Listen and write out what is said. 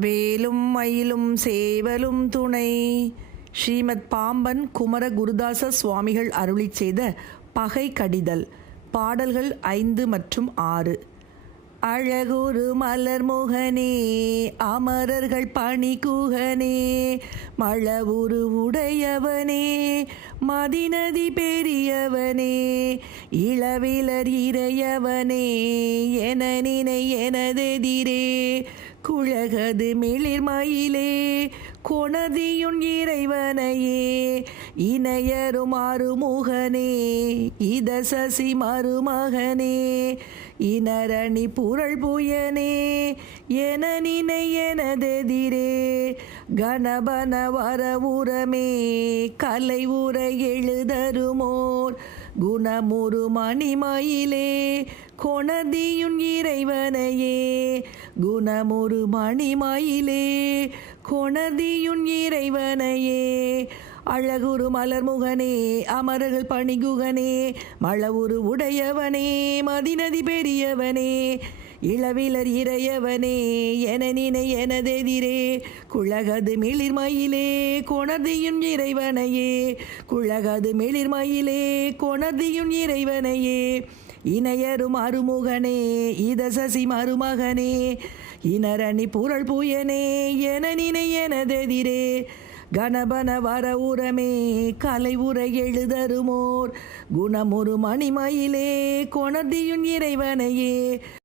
வேலும் மயிலும் சேவலும் துணை. ஸ்ரீமத் பாம்பன் குமர குருதாச சுவாமிகள் அருளிச் செய்த பகை கடிதல் பாடல்கள் ஐந்து மற்றும் ஆறு. அழகுரு மலர் முகனே அமரர்கள் பணி குகனே மழவுரு உடையவனே மதிநதி பெரியவனே இளவிலர் இறையவனே என நினை எனதெதிரே குழகது மிளிர்மயிலே கொணதியுன் இறைவனையே இணையரும் அருமுகனே இத சசி மருமகனே இனரணி புரள் புயனே என நினை எனதெதிரே கணபன வர உரமே கலை உர எழுதருமோர். குணமுறு மணிமயிலே கொணதியுன் இறைவனையே. குணமுறு மணிமயிலே கொணதியுன் இறைவனையே. அழகுரு மலர் முகனே அமரர்கள் பணிகுகனே மழவுரு உடையவனே மதிநதி பெரியவனே. இளவிலர் இறையவனே என நினை எனதெதிரே குழகது மிளிர்மயிலே கொணதியும் இறைவனையே குழகது மிளிர்மயிலே கொணதியும் இறைவனையே. இணையரும் அருமுகனே இத சசி மருமகனே இனரணி புரள் புயனே என நினை எனதெதிரே. கணபன வர உரமே கலை உரை எழுதருமோர் குணமுறு மணிமயிலே கொணர்தியுன் இறைவனையே.